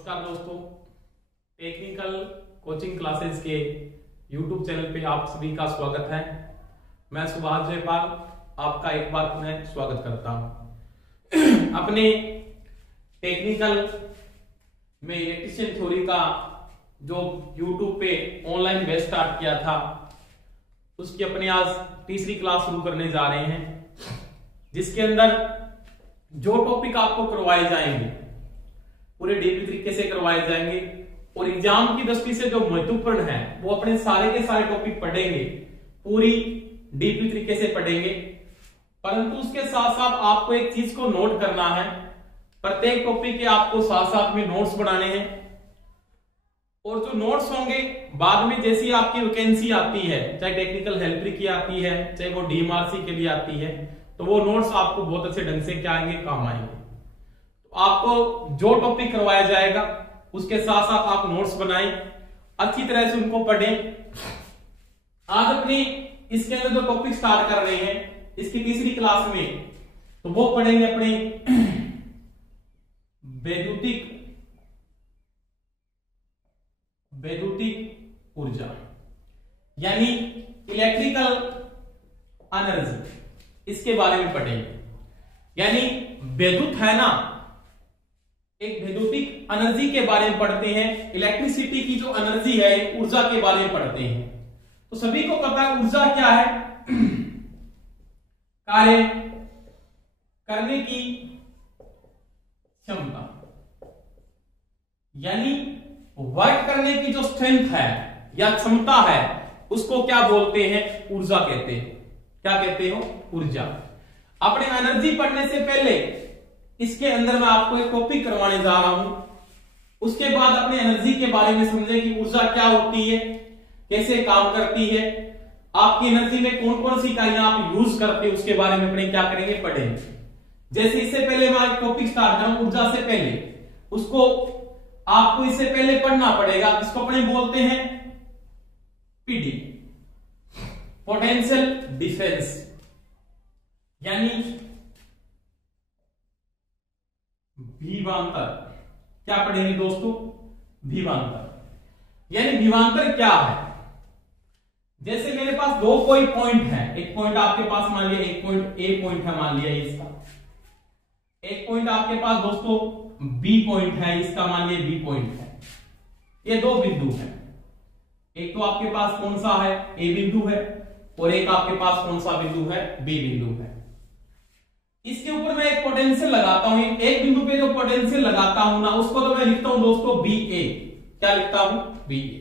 नमस्कार दोस्तों, technical coaching classes के YouTube चैनल पे आप सभी का स्वागत है। मैं सुभाष जयपाल आपका एक बार पुनः स्वागत करता हूं। अपने टेक्निकल में इलेक्ट्रिशियन थ्योरी का जो YouTube पे ऑनलाइन बैच स्टार्ट किया था, उसकी अपने आज तीसरी क्लास शुरू करने जा रहे हैं, जिसके अंदर जो टॉपिक आपको करवाए जाएंगे पूरे डीपली तरीके से करवाए जाएंगे और एग्जाम की दृष्टि से जो महत्वपूर्ण है वो अपने सारे के सारे टॉपिक पढ़ेंगे, पूरी डीपली तरीके से पढ़ेंगे। परंतु उसके साथ साथ आपको एक चीज को नोट करना है, प्रत्येक टॉपिक के आपको साथ साथ में नोट्स बनाने हैं और जो नोट्स होंगे बाद में जैसी आपकी वैकेंसी आती है, चाहे टेक्निकल हेल्पर की आती है, चाहे वो डीएमआरसी के लिए आती है, तो वो नोट्स आपको बहुत अच्छे ढंग से क्या आएंगे, काम आएंगे। आपको जो टॉपिक करवाया जाएगा उसके साथ साथ आप नोट्स बनाएं, अच्छी तरह से उनको पढ़ें। आज अपनी इसके अंदर जो टॉपिक स्टार्ट कर रहे हैं इसकी तीसरी क्लास में, तो वो पढ़ेंगे अपने वैद्युतिक ऊर्जा यानी इलेक्ट्रिकल एनर्जी, इसके बारे में पढ़ेंगे। यानी विद्युत है ना, एक वैद्युतिक एनर्जी के बारे में पढ़ते हैं, इलेक्ट्रिसिटी की जो एनर्जी है ऊर्जा के बारे में पढ़ते हैं। तो सभी को पता है ऊर्जा क्या है, कार्य करने की क्षमता, यानी वर्क करने की जो स्ट्रेंथ है या क्षमता है उसको क्या बोलते हैं, ऊर्जा कहते हैं। क्या कहते हो, ऊर्जा। अपने एनर्जी पढ़ने से पहले इसके अंदर मैं आपको एक टॉपिक करवाने जा रहा हूं, उसके बाद अपने एनर्जी के बारे में समझें कि ऊर्जा क्या होती है, कैसे काम करती है, आपकी एनर्जी में कौन कौन सी इकाइयां आप यूज करते हैं, उसके बारे में अपने क्या करेंगे, पढ़ेंगे। जैसे इससे पहले मैं एक टॉपिक स्टार्ट करूं ऊर्जा से पहले, उसको आपको इससे पहले पढ़ना पड़ेगा, इसको अपने बोलते हैं पीडी, पोटेंशियल डिफरेंस, यानी विभवांतर। क्या पढ़ेंगे दोस्तों, विभवांतर। यानी विभवांतर क्या है, जैसे मेरे पास दो कोई पॉइंट है, एक पॉइंट आपके पास मान लिया, एक पॉइंट ए पॉइंट है मान लिया इसका, एक पॉइंट आपके पास दोस्तों बी पॉइंट है, इसका मान लिया बी पॉइंट है। ये दो बिंदु है, एक तो आपके पास कौन सा है, ए बिंदु है, और एक आपके पास कौन सा बिंदु है, बी बिंदु है। इसके ऊपर मैं एक पोटेंशियल लगाता हूं, एक बिंदु पे जो पोटेंशियल लगाता हूं ना, उसको तो मैं लिखता हूं दोस्तों बी ए। क्या लिखता हूं, बी ए।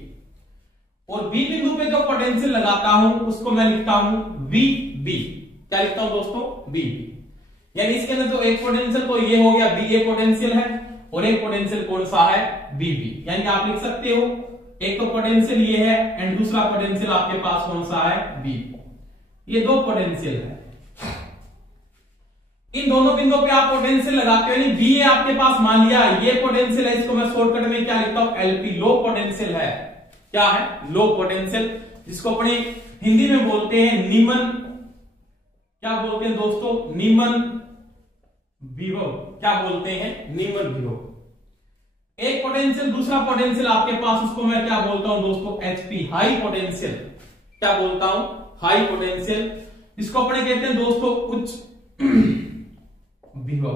और बी बिंदु पे जो पोटेंशियल लगाता हूं उसको मैं लिखता हूं वी बी। क्या लिखता हूं दोस्तों, बी बी। यानी इसके अंदर जो एक पोटेंशियल तो ये हो गया बी ए पोटेंशियल है, और एक पोटेंशियल कौन सा है, बी बी। यानी आप लिख सकते हो एक तो पोटेंशियल ये है एंड दूसरा पोटेंशियल आपके पास कौन सा है, बी। ये दो पोटेंशियल है, इन दोनों बिंदुओं पे आप पोटेंशियल लगाते हो, यानी बी ए आपके पास मान लिया ये पोटेंशियल है, इसको मैं शॉर्टकट में क्या लिखता हूं, एलपी, लो पोटेंशियल है। क्या है, लो पोटेंशियल, जिसको अपने हिंदी में बोलते हैं निम्न, क्या बोलते हैं दोस्तों, निम्न विभव। क्या बोलते हैं, निम्न विभव। एक पोटेंशियल दूसरा पोटेंशियल आपके पास, उसको मैं क्या बोलता हूं दोस्तों, एचपी, हाई पोटेंशियल। क्या बोलता हूं, हाई पोटेंशियल। इसको अपने कहते हैं दोस्तों उच्च विभव।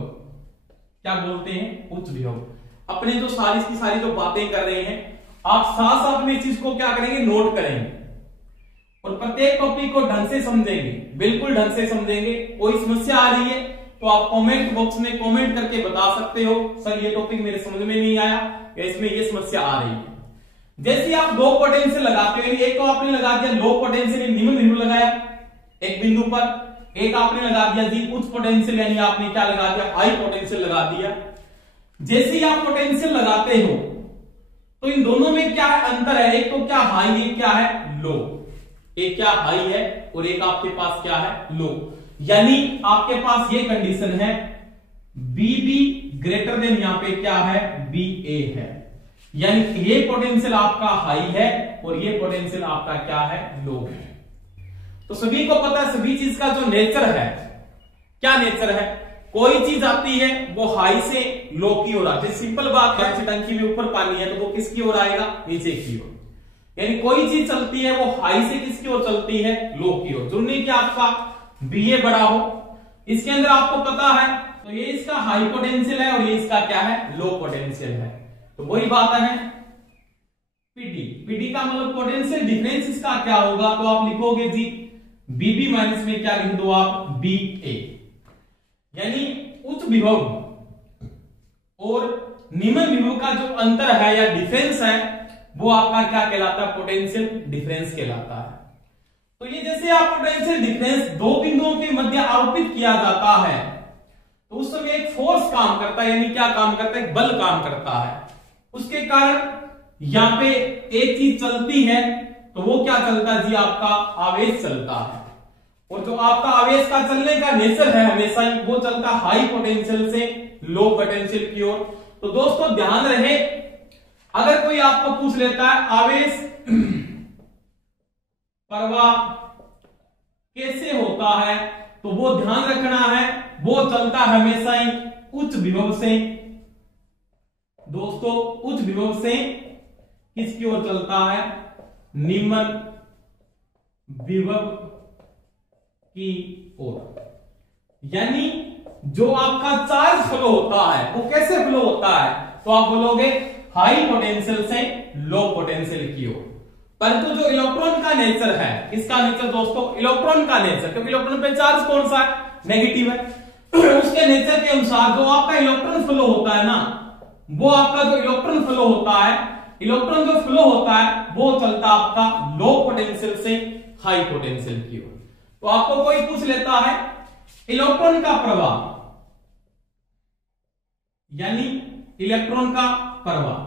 क्या बोलते हैं, उच्च विभव। अपने जो सारी की सारी जो बातें कर रहे हैं आप साथ साथ में इस चीज को क्या करेंगे, नोट करेंगे और प्रत्येक टॉपिक को ढंग से समझेंगे, बिल्कुल ढंग से समझेंगे। कोई समस्या आ रही है तो आप कमेंट बॉक्स में कमेंट करके बता सकते हो, सर ये टॉपिक मेरे समझ में नहीं आया या इसमें ये समस्या आ रही है। जैसे आप दो पोटेंशियल लगाते हो, एक तो आपने लगा दिया लो पोटेंशियल, निम्न बिंदु लगाया एक बिंदु पर, एक आपने लगा दिया जी उच्च पोटेंशियल, यानी आपने क्या लगा दिया, हाई पोटेंशियल लगा दिया। जैसे ही आप पोटेंशियल लगाते हो तो इन दोनों में क्या अंतर है, एक तो क्या हाई, एक क्या है, लो। एक क्या हाई है और एक आपके पास क्या है, लो। यानी आपके पास ये कंडीशन है बी बी ग्रेटर देन यहां पे क्या है, बी ए है। यानी ये पोटेंशियल आपका हाई है और ये पोटेंशियल आपका क्या है, लो है। तो सभी को पता है सभी चीज का जो नेचर है, क्या नेचर है, कोई चीज आती है वो हाई से लो की ओर आती है। सिंपल बात है, टंकी में ऊपर पानी है तो वो किसकी ओर आएगा, नीचे की ओर। यानी कोई चीज चलती है वो हाई से किसकी ओर चलती है, लो की ओर। जरूरी कि आपका बीए बड़ा हो। इसके अंदर आपको पता है तो ये इसका हाई पोटेंशियल है और ये इसका क्या है, लो पोटेंशियल है। तो वही बात है पीडी। पीडी का मतलब पोटेंशियल डिफरेंस इसका क्या होगा, तो आप लिखोगे जी बीबी माइनस में क्या लिख दो आप, बी ए। यानी उच्च विभव और निम्न विभव का जो अंतर है या डिफरेंस है वो आपका क्या कहलाता है, पोटेंशियल डिफरेंस कहलाता है। तो ये जैसे आप पोटेंशियल डिफरेंस दो बिंदुओं के मध्य आरोपित किया जाता है तो उस समय एक फोर्स काम करता है, यानी क्या काम करता है, बल काम करता है। उसके कारण यहां पे एक चीज चलती है तो वो क्या चलता है जी, आपका आवेश चलता है। और जो आपका आवेश का चलने का नेचर है हमेशा वो चलता है हाई पोटेंशियल से लो पोटेंशियल की ओर। तो दोस्तों ध्यान रहे, अगर कोई आपको पूछ लेता है आवेश प्रवाह कैसे होता है तो वो ध्यान रखना है वो चलता है हमेशा ही उच्च विभव से। दोस्तों उच्च विभव से किसकी ओर चलता है, निम्न विभव की ओर। यानी जो आपका चार्ज फ्लो होता है वो कैसे फ्लो होता है, तो आप बोलोगे हाई पोटेंशियल से लो पोटेंशियल की ओर। परंतु जो इलेक्ट्रॉन का नेचर है, किसका नेचर दोस्तों, इलेक्ट्रॉन का नेचर, क्योंकि इलेक्ट्रॉन पे चार्ज कौन सा है, नेगेटिव है। उसके नेचर के अनुसार जो आपका इलेक्ट्रॉन फ्लो होता है ना, वो आपका जो इलेक्ट्रॉन फ्लो होता है, इलेक्ट्रॉन जो फ्लो होता है वो चलता आपका लो पोटेंशियल से हाई पोटेंशियल की ओर। तो आपको कोई पूछ लेता है इलेक्ट्रॉन का प्रवाह, यानी इलेक्ट्रॉन का प्रवाह,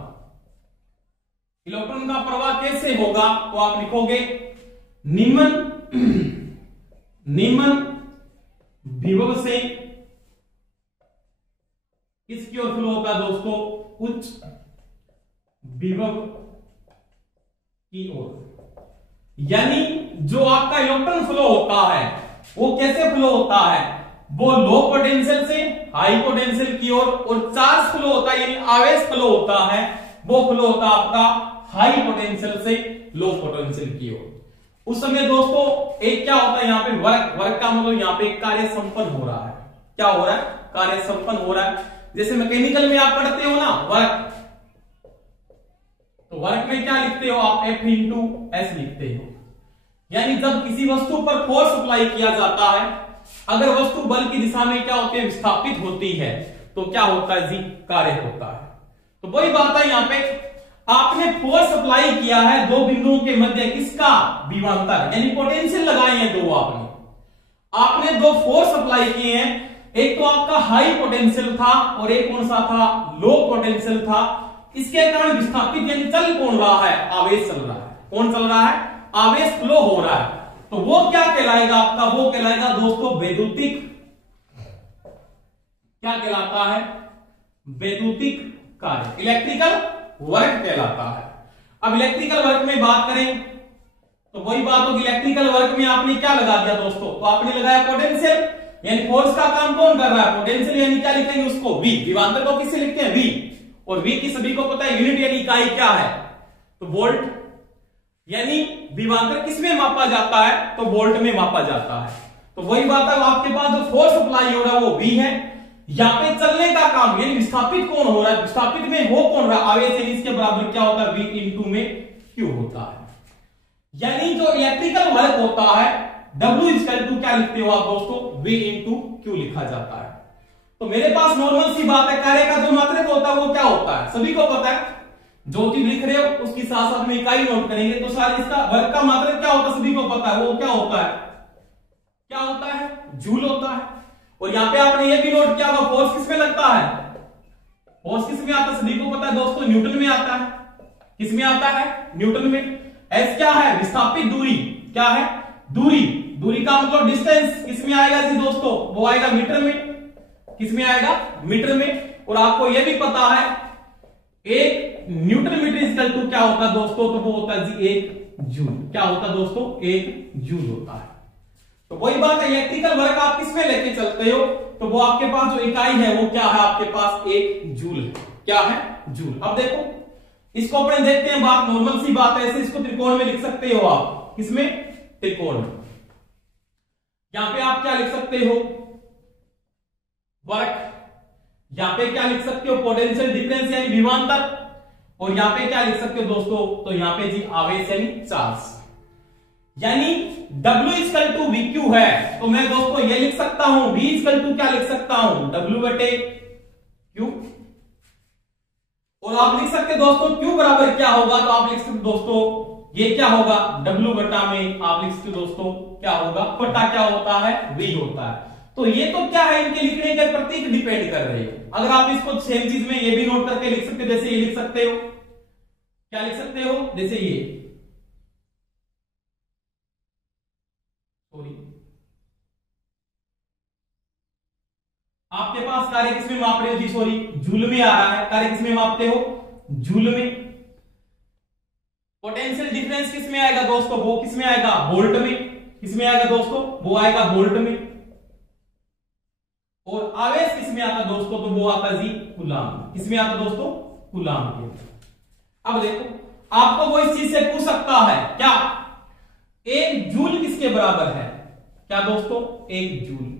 इलेक्ट्रॉन का प्रवाह कैसे होगा, तो आप लिखोगे निम्न विभव से किसकी ओर फ्लो होता है दोस्तों, उच्च विभव की ओर। यानी जो आपका इलेक्ट्रॉन फ्लो होता है वो कैसे फ्लो होता है, वो लो पोटेंशियल से हाई पोटेंशियल की ओर। और चार्ज फ्लो होता है यानी आवेश फ्लो होता है वो फ्लो होता है आपका हाई पोटेंशियल से लो पोटेंशियल की ओर। उस समय दोस्तों एक क्या होता है यहाँ पे वर्क का मतलब यहाँ पे कार्य संपन्न हो रहा है। क्या हो रहा है, कार्य संपन्न हो रहा है। जैसे मैकेनिकल में आप पढ़ते हो ना वर्क, तो वर्क में क्या लिखते हो आप, F इंटू एस लिखते हो। यानी जब किसी वस्तु पर फोर्स अप्लाई किया जाता है, अगर वस्तु बल की दिशा में क्या होती है, विस्थापित होती है, तो क्या होता है जी, कार्य होता है। तो वही बात है यहाँ पे, आपने फोर्स अप्लाई किया है दो बिंदुओं के मध्य, किसका, विभवांतर, यानी पोटेंशियल लगाए हैं दो। आपने दो फोर्स अप्लाई किए हैं, एक तो आपका हाई पोटेंशियल था और एक कौन सा था, लो पोटेंशियल था। इसके कारण विस्थापित यानी चल कौन रहा है, आवेश चल रहा है। कौन चल रहा है, आवेश फ्लो हो रहा है। तो वो क्या कहलाएगा आपका, वो कहलाएगा दोस्तों वैद्युतिक, क्या कहलाता है, वैद्युतिक कार्य, इलेक्ट्रिकल वर्क कहलाता है। अब इलेक्ट्रिकल वर्क में बात करें तो वही बात होगी, इलेक्ट्रिकल वर्क में आपने क्या लगा दिया दोस्तों, तो आपने लगाया पोटेंशियल, यानी फोर्स का काम कौन कर रहा है, पोटेंशियल, यानी क्या लिखेंगे उसको, वी। विभवांतर को किससे लिखते हैं, वी। और वी की सभी को पता है यूनिट यानी इकाई क्या है, तो वोल्ट। यानी विभवांतर किसमें मापा जाता है, तो वोल्ट में मापा जाता है। तो वही बात है, आपके पास जो फोर्स अप्लाई हो रहा है वो वी है। यहाँ पे चलने का काम यानी विस्थापित कौन हो रहा है, विस्थापित में हो कौन रहा है, आवेश, यानी इसके बराबर क्या होता है, वी इंटू में क्यू होता है। यानी जो इलेक्ट्रिकल वर्क होता है W इक्वल टू क्या लिखते हो आप दोस्तों, V इंटू क्यू लिखा जाता है। तो मेरे पास नॉर्मल सी बात है, कार्य का जो मात्रक होता है वो क्या होता है, सभी को पता है। जो चीज लिख रहे हो उसकी साथ साथ में इकाई नोट करेंगे तो सारे इसका वर्क का मात्रक क्या होता है, सभी को पता है, वो क्या होता है, क्या होता है, जूल होता है। और यहाँ पे आपने ये भी नोट किया होगा, फोर्स किसमें लगता है, फोर्स किसमें आता है, सभी को पता है दोस्तों, न्यूटन में आता है। किसमें आता है, न्यूटन में। एस क्या है, विस्थापित दूरी, क्या है, दूरी। दूरी का मतलब डिस्टेंस किसमें आएगा जी दोस्तों, वो आएगा मीटर में। किसमें आएगा, मीटर में। और आपको यह भी पता है एक न्यूटन मीटर इक्वल टू क्या होता है दोस्तों, तो वो होता है जी एक जूल। क्या होता है दोस्तों, एक जूल होता है। तो वही बात है, इलेक्ट्रिकल वर्क आप किसमें लेके चलते हो, तो वो आपके पास जो इकाई है वो क्या है, आपके पास एक जूल है। क्या है? जूल। अब देखो इसको अपने देखते हैं, बात नॉर्मल सी बात है, ऐसे इसको त्रिकोण में लिख सकते हो आप। किसमें? त्रिकोण में। यहां पे आप क्या लिख सकते हो? वर्क। यहां पे क्या लिख सकते हो? पोटेंशियल डिफरेंस यानी विभवांतर। और यहां पे क्या लिख सकते हो दोस्तों? तो यहां पे जी आवेश यानी चार्ज। यानी W इक्वल टू VQ है, तो मैं दोस्तों ये लिख सकता हूं, V इक्वल टू क्या लिख सकता हूं? W बटे Q। और आप लिख सकते दोस्तों Q बराबर क्या होगा, तो आप लिख सकते दोस्तों ये क्या होगा? W बटा में आप लिख सकते दोस्तों क्या होगा? बटा क्या होता है? V होता है। तो ये तो क्या है, इनके लिखने के प्रतीक डिपेंड कर रहे हैं। अगर आप इसको सेम चीज में ये भी नोट करके लिख सकते हो, जैसे ये लिख सकते हो, क्या लिख सकते हो? जैसे ये, सॉरी, आपके पास कार्य किसमें माप रहे हो जी? सॉरी, जूल में आ रहा है। कार्य किसमें मापते हो? जूल में। पोटेंशियल डिफरेंस किसमें आएगा दोस्तों? वो किसमें आएगा? वोल्ट में। किसमें आएगा दोस्तों? वो आएगा वोल्ट में। और आवेश किसमें आता दोस्तों? तो वो आता जी कूलाम। किसमें आता दोस्तों? कूलाम के। अब देखो आपको वो इस चीज से पूछ सकता है, क्या एक जूल किसके बराबर है? क्या दोस्तों? एक जूल।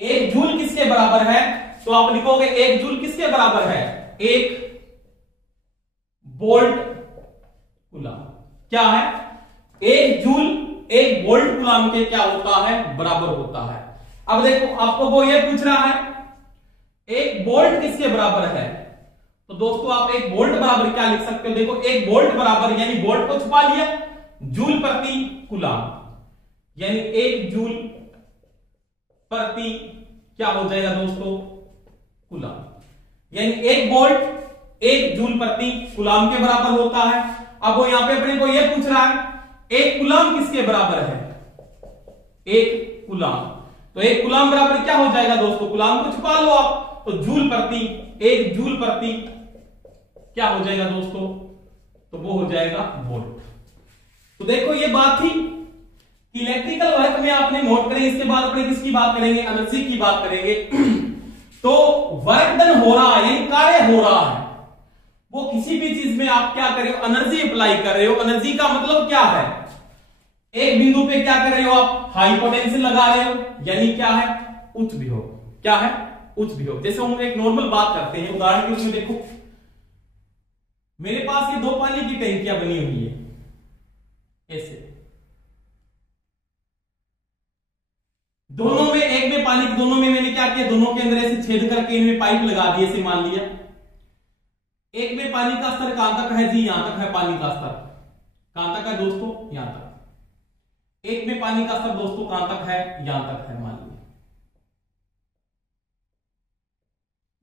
एक जूल किसके बराबर है? तो आप लिखोगे एक जूल किसके बराबर है? एक वोल्ट कूलाम। क्या है? एक जूल एक वोल्ट कूलाम के क्या होता है? बराबर होता है। अब देखो आपको वो ये पूछ रहा है एक वोल्ट किसके बराबर है, तो दोस्तों आप एक वोल्ट बराबर क्या लिख सकते हो? देखो एक वोल्ट बराबर, यानी वोल्ट को छुपा लिया, जूल प्रति कूलाम, यानी एक जूल प्रति क्या हो जाएगा दोस्तों? कूलाम। यानी एक वोल्ट एक जूल प्रति कूलाम के बराबर होता है। अब वो यहां पे अपने को यह पूछ रहा है एक कूलाम किसके बराबर है? एक कूलाम। तो एक कूलाम बराबर क्या हो जाएगा दोस्तों? कूलाम को छुपा लो आप, तो जूल प्रति, एक जूल प्रति क्या हो जाएगा दोस्तों? तो वो हो जाएगा वोल्ट। तो देखो ये बात थी कि इलेक्ट्रिकल वर्क में आपने नोट करें। इसके बाद अपने किसकी बात करेंगे? एनर्जी की बात करेंगे। तो वर्क डन हो रहा है, यानी कार्य हो रहा है, वो किसी भी चीज में आप क्या कर रहे हो? एनर्जी अप्लाई कर रहे हो। एनर्जी का मतलब क्या है? एक बिंदु पे क्या कर रहे हो आप? हाई पोटेंशियल लगा रहे हो, यानी क्या है? उच्च विभव। क्या है? उच्च विभव। जैसे हम एक नॉर्मल बात करते हैं, उदाहरण के रूप में देखो मेरे पास ये दो पानी की टैंकियां बनी हुई है ऐसे, दोनों में, एक में पानी, दोनों में मैंने क्या किया? दोनों के अंदर ऐसे छेद करके इनमें पाइप लगा दिए, ऐसे मान लिया। एक में पानी का स्तर कहां तक है जी? यहां तक है पानी का स्तर। कहां तक है दोस्तों? यहां तक। एक में पानी का स्तर दोस्तों कहां तक है? यहां तक है मान लिया।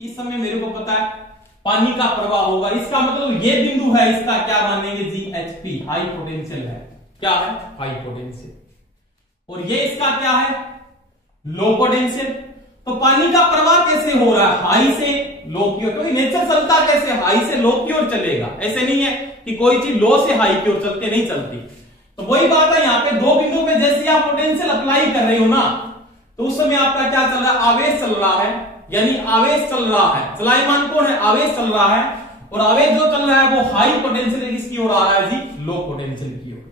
इस समय मेरे को पता है पानी का प्रवाह होगा, इसका मतलब ये बिंदु है, इसका क्या मानेंगे जी? HP, हाई पोटेंशियल है। क्या है? High potential. और ये इसका क्या है? Low potential. तो पानी का प्रवाह कैसे हो रहा है? हाई से लो की ओर। क्योंकि नेचर चलता कैसे? हाई से लो की ओर चलेगा। ऐसे नहीं है कि कोई चीज लो से हाई की ओर चलती, नहीं चलती। तो वही बात है यहाँ पे दो बिंदु पे जैसे आप पोटेंशियल अप्लाई कर रहे हो ना, तो उस समय आपका क्या चल रहा है? आवेश चल रहा है, यानी आवेश चल रहा है। चलायमान कौन है? आवेश चल रहा है। और आवेश जो चल रहा है वो हाई पोटेंशियल किसकी ओर आ रहा है जी? लो पोटेंशियल की ओर।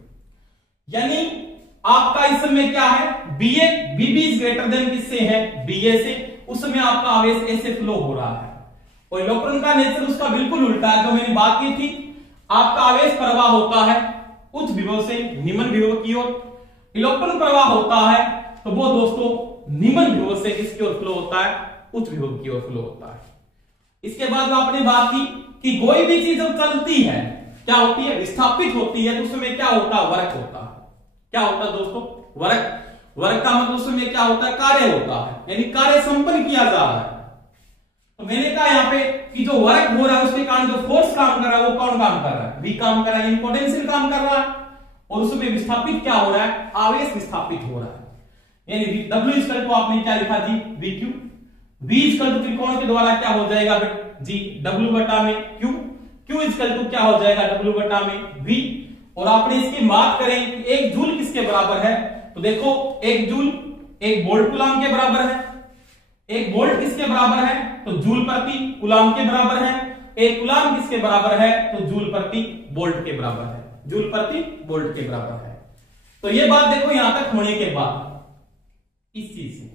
यानी आपका इस समय क्या है? BA, BB is greater than किससे है? BA से। उस समय आपका आवेश ऐसे फ्लो हो रहा है। और इलेक्ट्रॉन का नेचर उसका बिल्कुल उल्टा है, जो मैंने बात की थी। आपका आवेश प्रवाह होता है उच्च विभव से निम्न विभव की ओर। इलेक्ट्रॉन प्रवाह होता है तो वो दोस्तों निम्न विभव से किसकी ओर फ्लो होता है? उच्च विभव की ओर फ्लो होता है। इसके बाद आपने बात की कि कोई भी चीज जब चलती है क्या होती है? विस्थापित होती है। तो उस समय क्या होता है? वर्क होता है। क्या होता है दोस्तों? वर्क। वर्क का मतलब उस समय क्या होता है? कार्य होता है, यानी कार्य संपन्न किया जा रहा है। तो मैंने कहा यहाँ पे कि जो वर्क हो रहा है उसके कारण जो फोर्स काम कर रहा है वो कौन काम कर रहा है? V काम कर रहा है, यानी पोटेंशियल काम कर रहा है। और उसमें विस्थापित क्या हो रहा है? आवेश विस्थापित हो रहा है। यानी W इक्वल को आपने क्या लिखा जी? VQ। V इक्वल टू त्रिकोण के द्वारा क्या हो जाएगा जी? W बटा में Q। Q इक्वल टू क्या हो जाएगा? W बटा में V। और आपने इसकी बात करें कि एक जूल किसके बराबर है, तो देखो एक जूल एक वोल्ट कूलाम के बराबर है। एक वोल्ट किसके बराबर है? तो जूल प्रति कूलाम के बराबर है। एक कूलाम किसके बराबर है? तो जूल प्रति वोल्ट के बराबर है। जूल प्रति वोल्ट के बराबर है। तो ये बात देखो यहां तक होने के बाद इस चीज से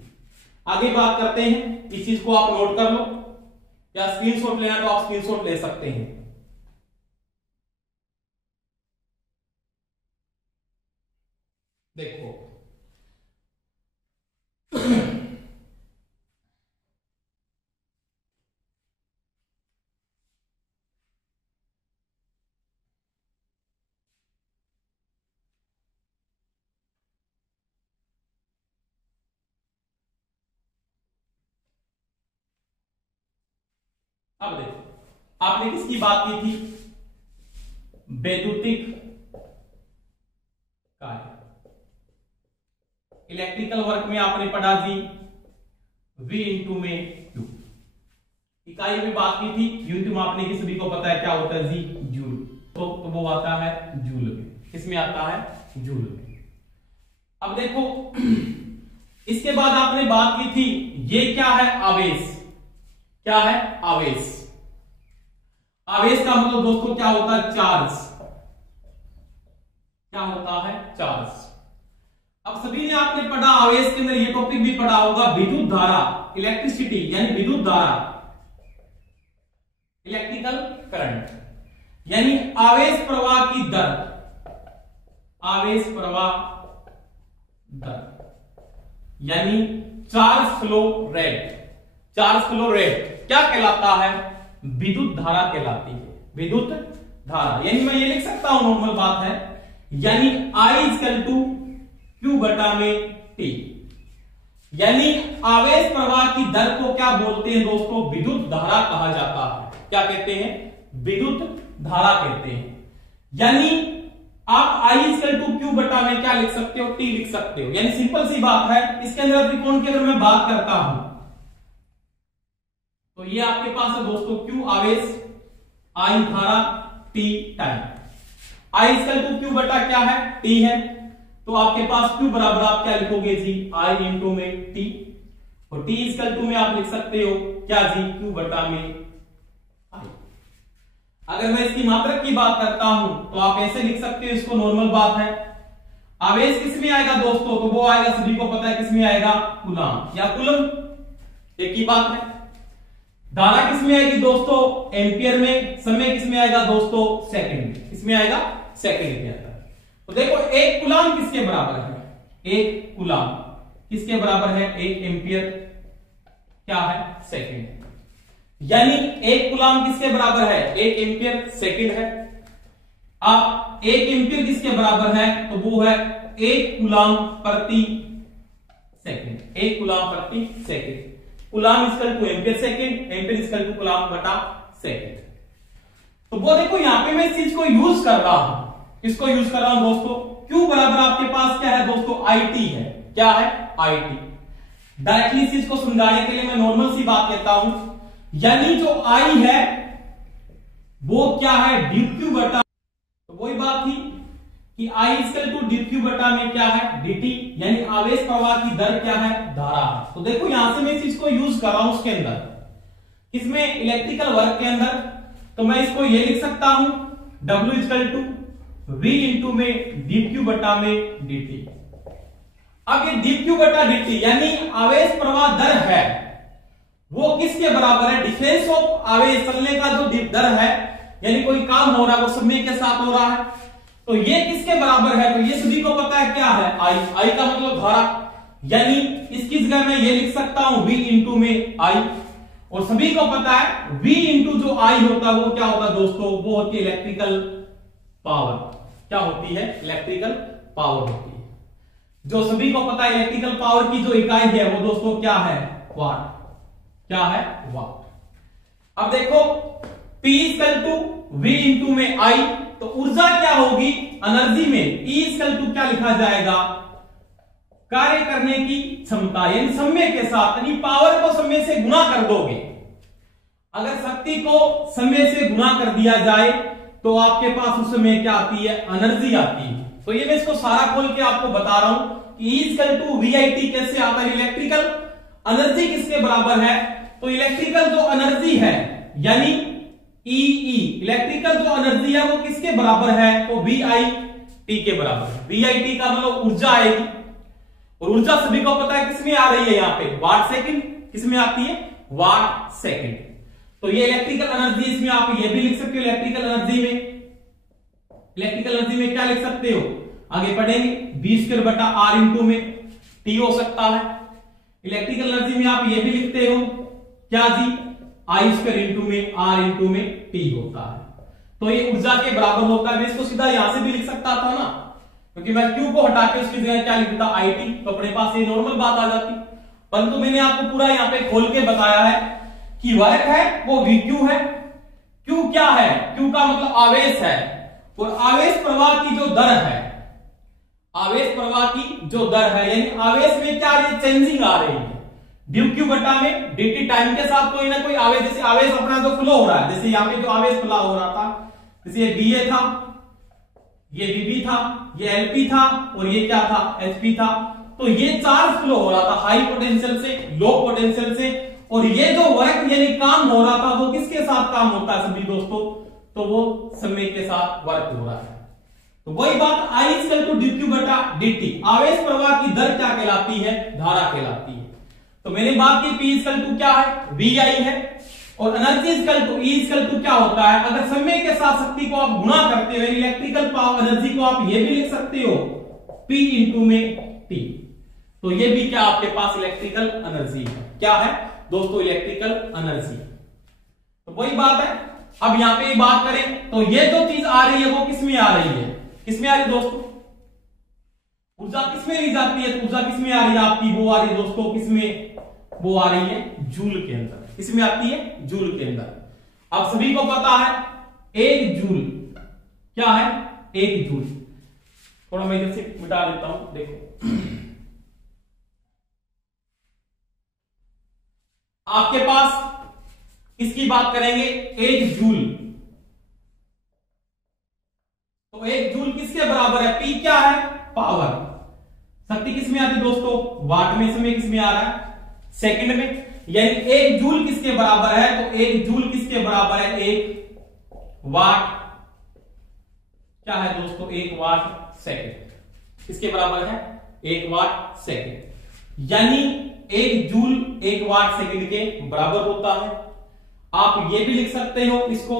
आगे बात करते हैं। इस चीज को आप नोट कर लो, या स्क्रीनशॉट लेना तो आप स्क्रीनशॉट ले सकते हैं। देखो अब देखो आपने किसकी बात की थी? वैद्युतिक कार्य। इलेक्ट्रिकल वर्क में आपने पढ़ा जी V इंटू में Q। इकाई में बात की थी, यूनिट मापने की सभी को पता है क्या होता है जी? जूल। तो वो आता है जूल में। किसमें आता है? जूल में। अब देखो इसके बाद आपने बात की थी, ये क्या है? आवेश। क्या है? आवेश। आवेश का मतलब दोस्तों क्या होता है? चार्ज। क्या होता है? चार्ज। अब सभी ने आपने पढ़ा आवेश के अंदर, ये टॉपिक भी पढ़ा होगा, विद्युत धारा, इलेक्ट्रिसिटी यानी विद्युत धारा, इलेक्ट्रिकल करंट यानी आवेश प्रवाह की दर। आवेश प्रवाह दर यानी charge flow rate. Charge flow rate क्या कहलाता है? विद्युत धारा कहलाती है। विद्युत धारा यानी मैं ये लिख सकता हूं, नॉर्मल बात है, यानी I इक्वल टू Q बटा में T। यानी आवेश प्रवाह की दर को क्या बोलते हैं दोस्तों? विद्युत धारा कहा जाता है। क्या कहते हैं? विद्युत धारा कहते हैं। यानी आप I इक्वल टू Q बटा में क्या लिख सकते हो? T लिख सकते हो। यानी सिंपल सी बात है। इसके अंदर त्रिकोण की अगर मैं बात करता हूं तो ये आपके पास है दोस्तों Q आवेश, I धारा, T time. I equal to Q बटा क्या है? T है। तो आपके पास Q बराबर आप क्या लिखोगे जी? I इंटू में T। और T इक्वल टू में आप लिख सकते हो क्या जी? Q बटा में I। अगर मैं इसकी मात्रक की बात करता हूं तो आप ऐसे लिख सकते हो, इसको नॉर्मल बात है। आवेश किस में आएगा दोस्तों? तो वो आएगा, सभी को पता है किस में आएगा? कूलाम या कूलम। एक ही बात है। धारा किस में आएगी दोस्तों? एम्पियर में। समय किस में आएगा दोस्तों? सेकंड में। किस में आएगा? सेकंड में आता है। तो देखो एक कूलाम किसके बराबर है? एक कूलाम किसके बराबर है? एक एम्पियर क्या है? सेकंड। यानी एक कूलाम किसके बराबर है? एक एम्पियर सेकंड है। अब एक एम्पियर किसके बराबर है? तो वो है एक कूलाम प्रति सेकंड। एक कूलाम प्रति second. Coulomb equal to ampere second, ampere equal to coulomb बटा सेकंड। तो वो देखो यहां पे मैं इस चीज को यूज कर रहा हूं। किसको यूज कर रहा हूं दोस्तों? Q बराबर आपके पास क्या है दोस्तों? IT है। क्या है? IT। डायरेक्टली इस चीज को समझाने के लिए मैं नॉर्मल सी बात कहता हूं, यानी जो I है वो क्या है? dq बटा। तो वही बात थी कि I इक्वल टू dq बटा में क्या है? dt। यानी आवेश प्रवाह की दर क्या है? धारा है। तो देखो यहां से मैं इस चीज को यूज कर रहा हूं उसके अंदर, इसमें इलेक्ट्रिकल वर्क के अंदर। तो मैं इसको ये लिख सकता हूं W equal to V into में dq बटा में dt। अब ये dq बटा dt यानी आवेश प्रवाह दर है वो किसके बराबर है? डिफरेंस ऑफ आवेश चलने का जो दर है, यानी कोई काम हो रहा है वो समय के साथ हो रहा है। तो ये किसके बराबर है? तो ये सभी को पता है क्या है? I का मतलब धारा। यानी इसकी जगह मैं ये लिख सकता हूं V इंटू में I। और सभी को पता है V इंटू जो I होता है वो क्या होता है दोस्तों? वो होती है इलेक्ट्रिकल पावर। क्या होती है? इलेक्ट्रिकल पावर होती है। जो सभी को पता है इलेक्ट्रिकल पावर की जो इकाई है वो दोस्तों क्या है? वाट। क्या है? वाट। अब देखो P equal to V into में I, तो ऊर्जा क्या होगी? एनर्जी में E इक्वल टू क्या लिखा जाएगा? कार्य करने की क्षमता, यानी समय के साथ, यानी पावर को समय से गुणा कर दोगे। अगर शक्ति को समय से गुणा कर दिया जाए तो आपके पास उस समय क्या आती है? एनर्जी आती है। तो ये मैं इसको सारा खोल के आपको बता रहा हूं कि E इक्वल टू VIT कैसे आता है। इलेक्ट्रिकल एनर्जी किसके बराबर है, तो इलेक्ट्रिकल जो एनर्जी है यानी EE, इलेक्ट्रिकल जो एनर्जी है वो किसके बराबर है, तो VIT के बराबर है। VIT का मतलब ऊर्जा आएगी, और ऊर्जा सभी को पता है किसमें आ रही है, यहाँ पे वाट सेकंड किसमें आती है, वाट सेकंड। तो ये इलेक्ट्रिकल एनर्जी, इसमें आप ये भी लिख सकते हो इलेक्ट्रिकल एनर्जी में, इलेक्ट्रिकल एनर्जी में क्या लिख सकते हो, आगे पढ़ेंगे V² बटा R इंटू में T हो सकता है। इलेक्ट्रिकल एनर्जी में आप ये भी लिखते हो क्या जी, I² इंटू में R इंटू में T होता है। तो ये ऊर्जा के बराबर होता है। मैं इसको सीधा यहां से भी लिख सकता था ना, क्योंकि मैं Q को हटा के उसकी जगह क्या लिख देता IT, तो अपने पास ये नॉर्मल बात आ जाती। परंतु मैंने आपको पूरा यहाँ पे खोल के बताया है कि वर्क है वो VQ है। Q क्या है, Q का मतलब आवेश है, और आवेश प्रवाह की जो दर है, आवेश प्रवाह की जो दर है यानी आवेश में क्या ये चेंजिंग आ रही है, dq बटा में dt, टाइम के साथ कोई ना कोई आवेश, जैसे आवेश अपना जो फ्लो हो रहा है, जैसे यहाँ पे जो आवेश फ्लो हो रहा था, जैसे ये BA था, ये BB था, ये LP था, और ये क्या था, HP था। तो ये चार्ज फ्लो हो रहा था हाई पोटेंशियल से लो पोटेंशियल से, और ये जो वर्क यानी काम हो रहा था वो किसके साथ काम होता है सभी दोस्तों, तो वो समय के साथ वर्क हो रहा है। तो वही बात I इक्वल टू dq बटा dt, आवेश प्रवाह की दर क्या कहलाती है, धारा कहलाती है। तो मैंने बात की P इक्वल टू क्या है, VI है, और energy equal to E equal to क्या होता है, अगर समय के साथ शक्ति को आप गुणा करते हो इलेक्ट्रिकल पावर एनर्जी को आप ये भी लिख सकते हो P इंटू में T। तो ये भी क्या आपके पास इलेक्ट्रिकल एनर्जी है, क्या है दोस्तों, इलेक्ट्रिकल एनर्जी। तो वही बात है। अब यहाँ पे बात करें तो ये जो चीज आ रही है वो किसमें आ रही है, किसमें आ रही है दोस्तों, ऊर्जा किसमें ली जाती है, ऊर्जा किसमें आ रही है आपकी, वो आ रही है दोस्तों किसमें, वो आ रही है जूल के अंदर। किसमें आती है, जूल के अंदर। अब सभी को पता है 1 जूल क्या है, 1 जूल। थोड़ा मैं इधर से मिटा देता हूं, देखो आपके पास इसकी बात करेंगे 1 जूल, तो 1 जूल किसके बराबर है, P क्या है, पावर। शक्ति किसमें आती है दोस्तों, वाट में, समय किसमें आ रहा है, सेकंड में। यानी 1 जूल किसके बराबर है, तो 1 जूल किसके बराबर है, 1 वाट क्या है दोस्तों, 1 वाट सेकंड। किसके बराबर है, 1 वाट सेकंड। यानी 1 जूल 1 वाट सेकंड के बराबर होता है। आप ये भी लिख सकते हो इसको,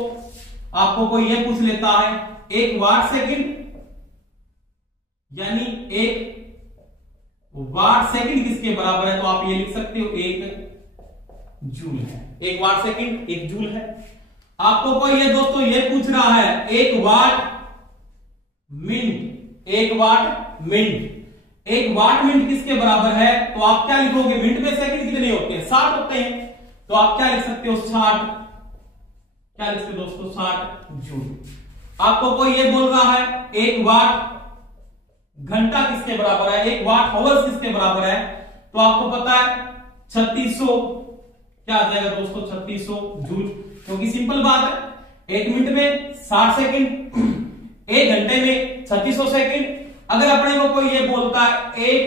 आपको कोई ये पूछ लेता है 1 वाट सेकंड यानी 1 वाट सेकंड किसके बराबर है, तो आप ये लिख सकते हो 1 जूल है। 1 वाट सेकंड 1 जूल है। आपको कोई ये दोस्तों ये पूछ रहा है 1 वाट मिनट, 1 वाट मिनट, 1 वाट मिनट किसके बराबर है, तो आप क्या लिखोगे, मिनट में सेकंड कितने होते हैं, 60 होते हैं, तो आप क्या लिख सकते हो 60, क्या लिख सकते हो दोस्तों 60 जूल। आपको कोई ये बोल रहा है 1 वाट घंटा किसके बराबर है, 1 वाट आवर्स किसके बराबर है, तो आपको पता है 3600 क्या आ जाएगा दोस्तों, 3600 जूल। क्योंकि सिंपल बात है, 1 मिनट में 60 सेकंड, 1 घंटे में 3600 सेकंड। अगर अपने को कोई ये बोलता है 1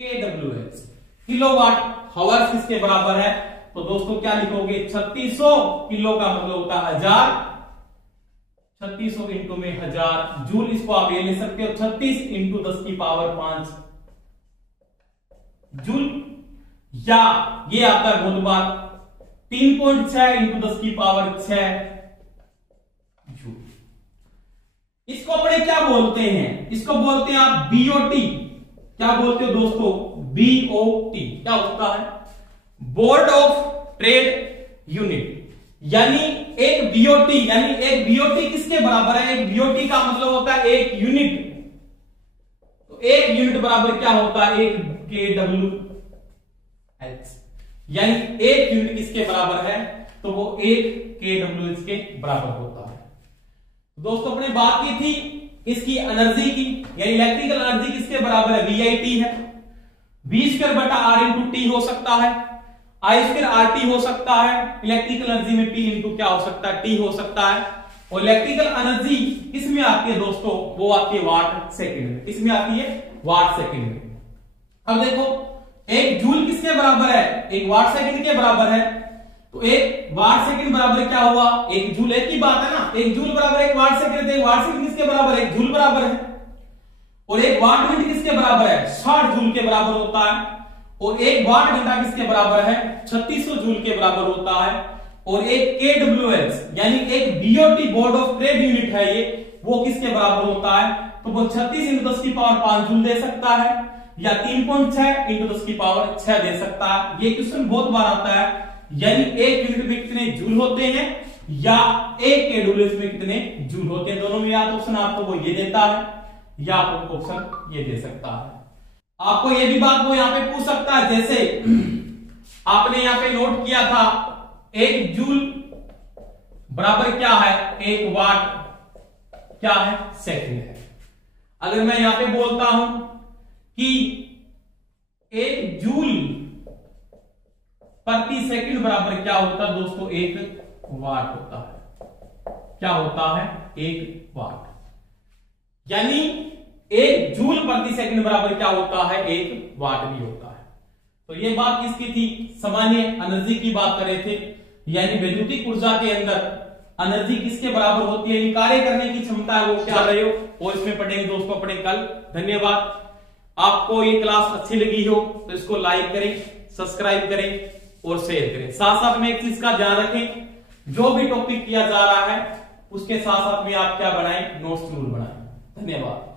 kWh किलोवाट आवर्स किसके बराबर है, तो दोस्तों क्या लिखोगे 3600 किलो का मतलब होता है 1000, 3600 इंटू में 1000 जूल। इसको आप ये ले सकते हो 36 इंटू 10 की पावर 5 जूल, या ये आता है बहुत बार 3.6 इंटू 10 की पावर 6 जूल। इसको अपने क्या बोलते हैं, इसको बोलते हैं आप BOT। क्या बोलते हो दोस्तों, BOT क्या होता है, बोर्ड ऑफ ट्रेड यूनिट। यानी एक BOT, यानी एक BOT किसके बराबर है, एक BOT का मतलब होता है 1 यूनिट। तो 1 यूनिट बराबर क्या होता है, 1 kWh। यानी 1 यूनिट किसके बराबर है, तो वो 1 kWh के बराबर होता है। दोस्तों अपने बात की थी इसकी एनर्जी की, यानी इलेक्ट्रिकल एनर्जी किसके बराबर है, VIT है। V² बटा R इंटू T हो सकता है, I² RT हो सकता है, इलेक्ट्रिकल एनर्जी में P इंटू क्या हो सकता है, T हो सकता है। और इलेक्ट्रिकल एनर्जी किसमें आती है दोस्तों, वो आती है वाट सेकंड में। किसमें आती है, वाट सेकंड में। अब देखो एक जूल किसके बराबर है, एक वाट सेकंड के बराबर है। तो एक वाट सेकंड बराबर क्या हुआ, एक जूल, एक ही बात है ना, एक जूल बराबर एक वाट सेकंड, एक वाट सेकंड किसके बराबर है, एक जूल बराबर है। और एक वाट मिनट किसके बराबर है, 60 जूल के बराबर होता है। और एक वाट घंटा किसके बराबर है, 3600 जूल के बराबर होता है। और एक KWH यानी एक BOT board of trade unit है ये, वो किसके बराबर होता है, तो वो 36 × 10⁵ जूल दे सकता है, या 3.6 × 10⁶ दे सकता है। ये क्वेश्चन बहुत बार आता है, यानी एक यूनिट में कितने जूल होते हैं या एक KWH में कितने जूल होते हैं, दोनों में या तो ऑप्शन आपको वो ये देता है या आपको ऑप्शन ये दे सकता है। आपको ये भी बात वो यहां पे पूछ सकता है, जैसे आपने यहां पे नोट किया था एक जूल बराबर क्या है, एक वाट क्या है, सेकंड है। अगर मैं यहां पे बोलता हूं कि एक जूल प्रति सेकंड बराबर क्या होता है दोस्तों, एक वाट होता है। क्या होता है, एक वाट, यानी एक जूल प्रति सेकंड बराबर क्या होता है, एक वाट भी होता है। तो ये बात किसकी थी, सामान्य एनर्जी की बात कर रहे थे, यानी वैद्युतिक ऊर्जा के अंदर एनर्जी किसके बराबर होती है, कार्य करने की क्षमता है वो क्या रहे हो, वो इसमें पढ़ेंगे दोस्तों, पढ़ेंगे कल। धन्यवाद। आपको ये क्लास अच्छी लगी हो तो इसको लाइक करें, सब्सक्राइब करें और शेयर करें। साथ साथ में एक चीज का ध्यान रखें, जो भी टॉपिक किया जा रहा है उसके साथ साथ में आप क्या बनाएं, नोट्स जरूर बनाएं। धन्यवाद।